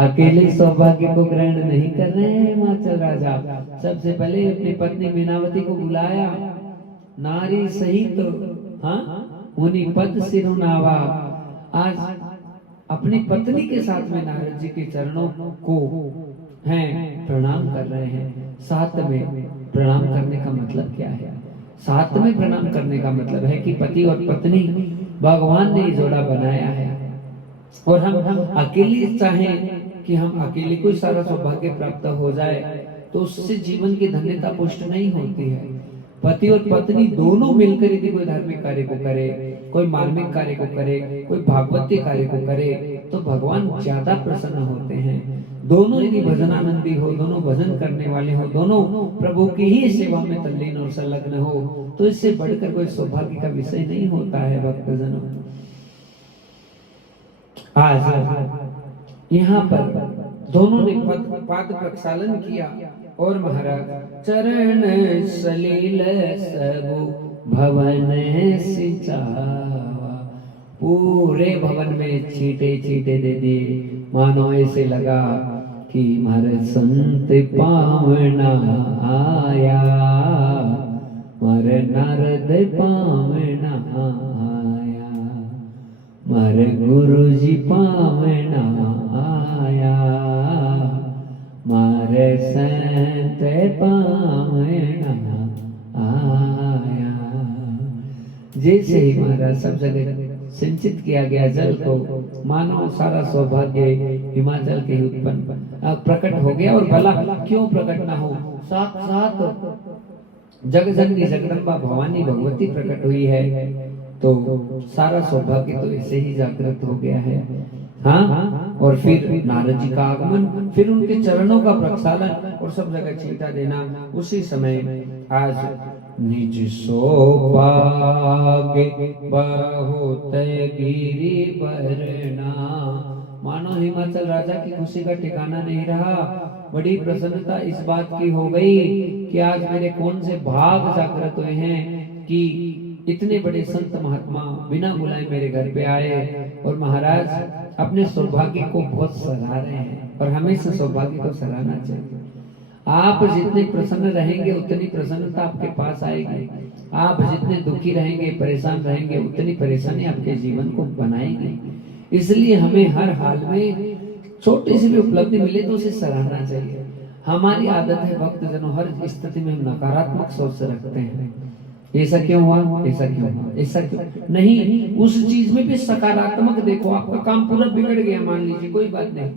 अकेले सौभाग्य को ग्रहण नहीं कर रहे हैं हिमाचल राजा। सबसे पहले अपनी पत्नी मीनावती को बुलाया, नारी सहित हाँ मुनि पद सिरुनावा। आज अपनी पत्नी के साथ में नारद जी के चरणों को हैं प्रणाम कर रहे हैं। साथ में प्रणाम करने का मतलब क्या है? साथ में प्रणाम करने का मतलब है कि पति और पत्नी भगवान ने जोड़ा बनाया है, और हम अकेले चाहें कि हम अकेले को सारा सौभाग्य प्राप्त हो जाए तो उससे जीवन की धन्यता पुष्ट नहीं होती है। पति और पत्नी दोनों मिलकर यदि कोई धार्मिक कार्य को करे, कोई मार्मिक कार्य को करे, कोई भागवती कार्य को करे तो भगवान ज्यादा प्रसन्न होते हैं। दोनों यदि भजनानंदी हो, दोनों भजन करने वाले हो, दोनों प्रभु की ही सेवा में तल्लीन और संलग्न हो, तो इससे बढ़कर कोई सौभाग्य का विषय नहीं होता है भक्तजनों। आज यहाँ पर दोनों ने पाद प्रक्षालन किया और महाराज चरण सलील सब भवन सिंचावा, पूरे भवन में छींटे छींटे दे दिए, मानो ऐसे लगा कि मारे संत पावना आया, मारे नारद पावना आया, मारे गुरु जी पावना आया, मारे संत पावना आया। जैसे ही महाराज सब जगह सिंचित किया गया जल को, मानो सारा सौभाग्य हिमाचल के उत्पन्न प्रकट हो गया। और भला क्यों प्रकट ना हो, साक्षात जगजननी जगदम्बा भवानी भगवती प्रकट हुई है, तो सारा सौभाग्य तो ऐसे ही जागृत हो गया है। हाँ, और फिर नारद जी का आगमन, फिर उनके चरणों का प्रक्षालन और सब जगह छींटा देना। उसी समय आज निज सौभाग्य बहुत गिरी बरना, मानो हिमाचल राजा की खुशी का ठिकाना नहीं रहा। बड़ी प्रसन्नता इस बात की हो गई कि आज मेरे कौन से भाग जागृत हुए हैं कि इतने बड़े संत महात्मा बिना बुलाए मेरे घर पे आए, और महाराज अपने सौभाग्य को बहुत सराह रहे हैं। और हमेशा सौभाग्य को सराहना चाहिए। आप जितने प्रसन्न रहेंगे उतनी प्रसन्नता आपके पास आएगी। आप जितने दुखी रहेंगे, परेशान रहेंगे, उतनी परेशानी आपके जीवन को बनाएगी। इसलिए हमें हर हाल में छोटी सी भी उपलब्धि मिले तो उसे सराहना चाहिए। हमारी आदत है भक्तजनों, हर स्थिति में हम नकारात्मक सोच रखते हैं। ऐसा क्यों हुआ, ऐसा क्यों हुआ, ऐसा क्यों नहीं, उस चीज में भी सकारात्मक देखो। आपका काम पूरा बिगड़ गया मान लीजिए, कोई बात नहीं,